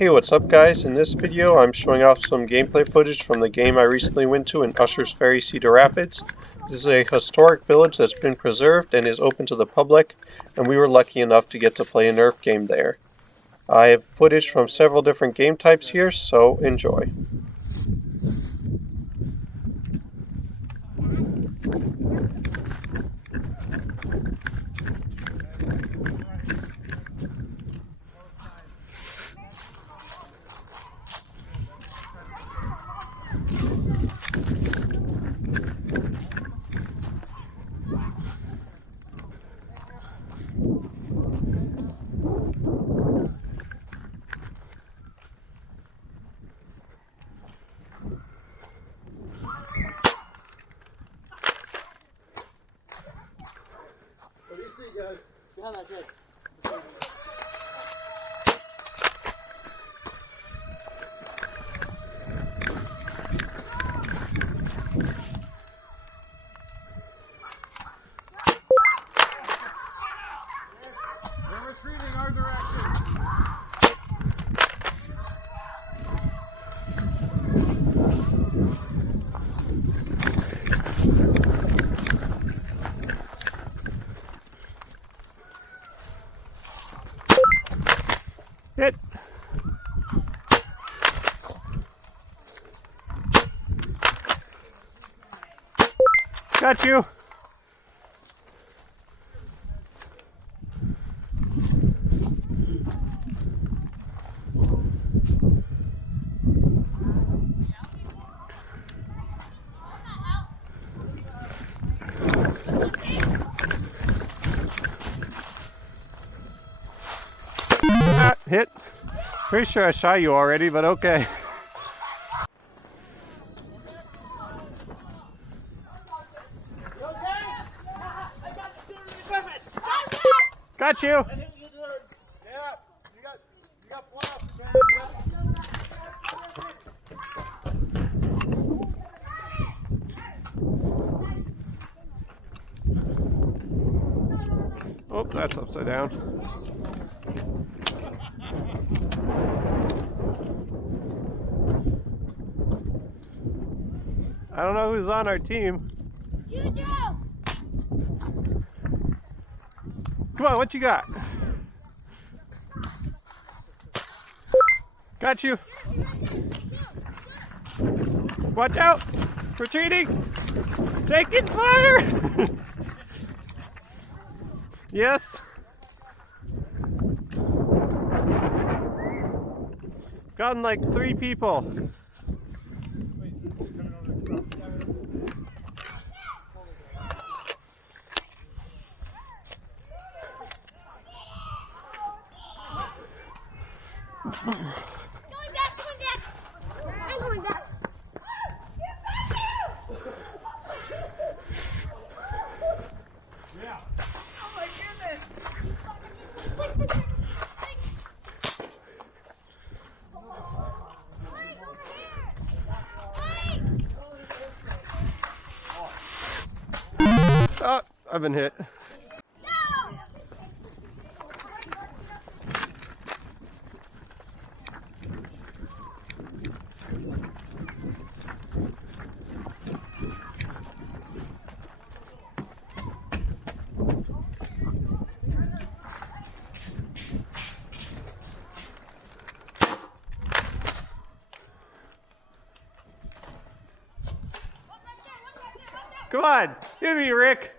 Hey, what's up guys? In this video I'm showing off some gameplay footage from the game I recently went to in Ushers Ferry, Cedar Rapids. This is a historic village that's been preserved and is open to the public, and we were lucky enough to get to play a Nerf game there. I have footage from several different game types here, so enjoy. What do you see, guys? Behind that shed. They're retreating our direction. Hit! Got you! Hit. Pretty sure I shot you already, but okay. Got you. Yeah, you got blast, man. Oh, that's upside down. I don't know who's on our team. Juju! Come on, what you got? Got you. Watch out! Retreating! Taking fire! Yes. Gotten like 3 people. Going back! I'm going back. Yeah. Oh my goodness! Oh, I've been hit. Come on, give me Rick.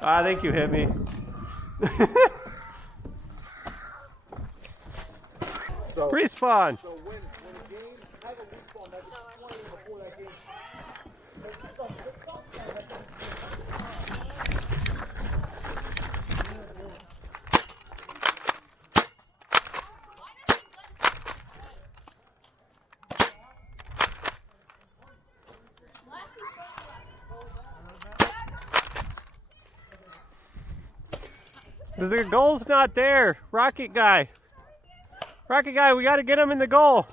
I think you hit me. So, Respawn. so when a game has a respawn that is 20 before that game. The goal's not there. Rocket guy. Rocket guy, we got to get him in the goal.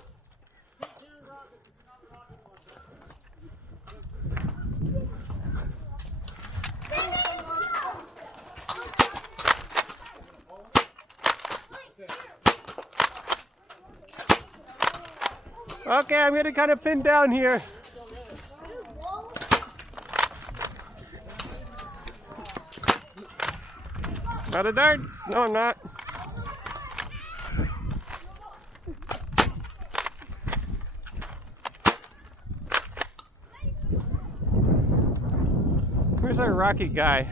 Okay, I'm gonna kind of pin down here. Out of darts? No, I'm not. Where's our rocket guy?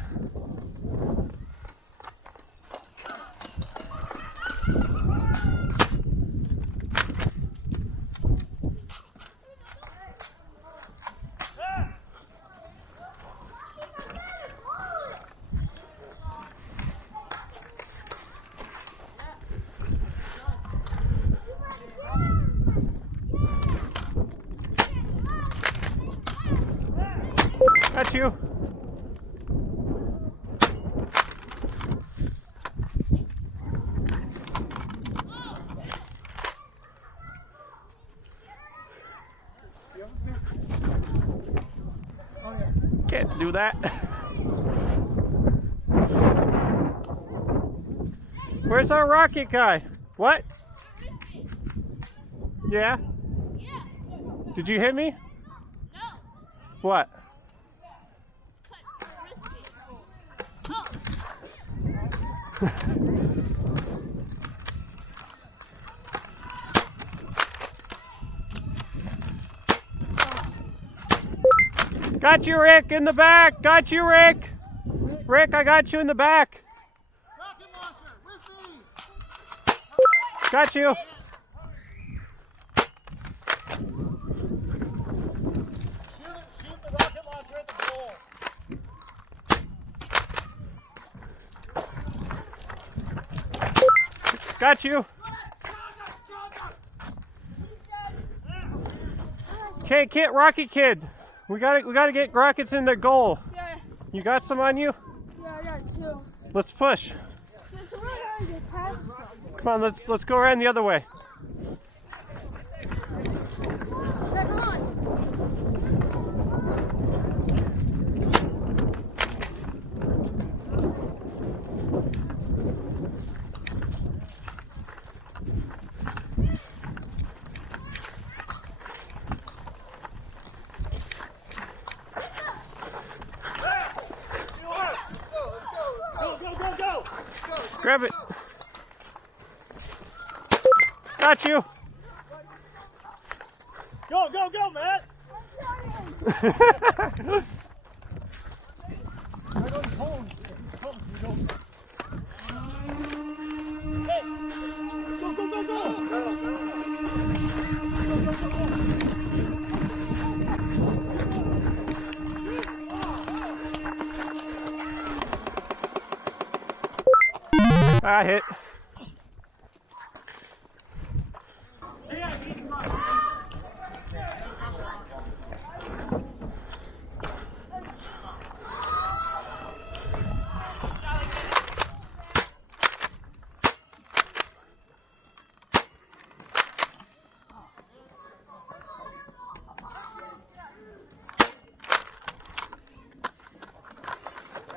Got you. Can't do that. Where's our rocket guy? What? Yeah? Yeah. Did you hit me? No. What? Cut your wrist. Got you, Rick, in the back. Got you, Rick. Rick, I got you in the back. Rocket launcher, receive. Got you. Shoot the rocket launcher at the goal. Got you. Okay, can't rocket kid. We gotta get rockets in their goal. Yeah. You got some on you? Yeah, I got two. Let's push. So it's really hard to test them. Come on, let's go around the other way. Then on. Go. Grab it. Got you. Go, Matt. I don't hold. Hey, go. I hit.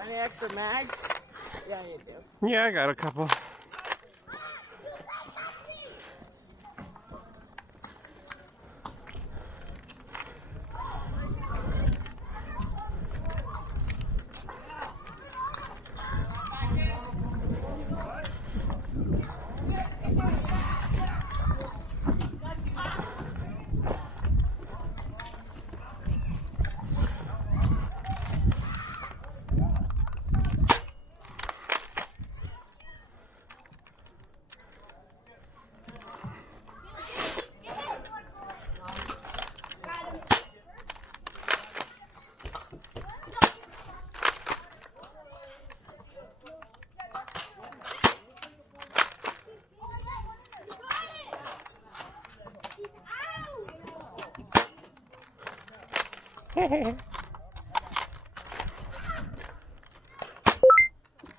Any extra mags? Yeah, you do. Yeah, I got a couple.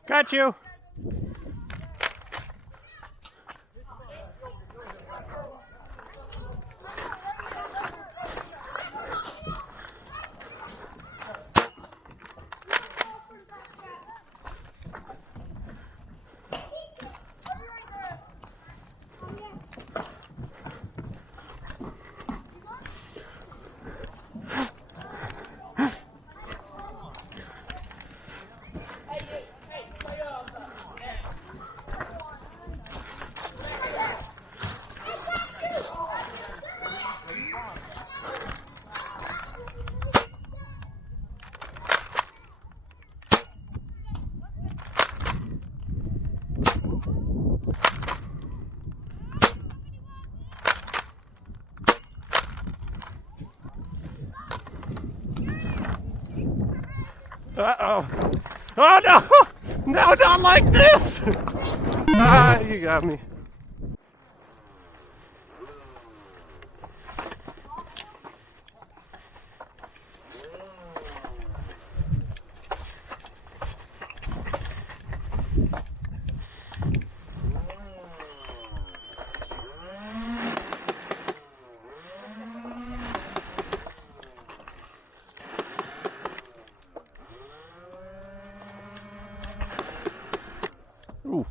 Got you. Uh-oh. Oh, no! No, not like this! Ah, you got me. Oof.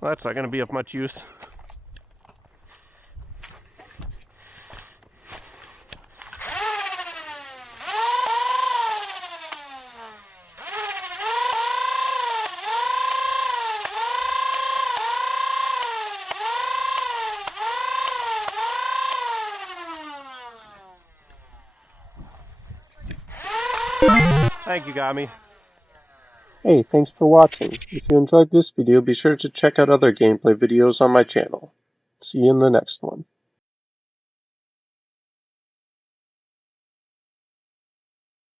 Well, that's not going to be of much use. Thank you, Gami. Hey, thanks for watching. If you enjoyed this video, be sure to check out other gameplay videos on my channel. See you in the next one.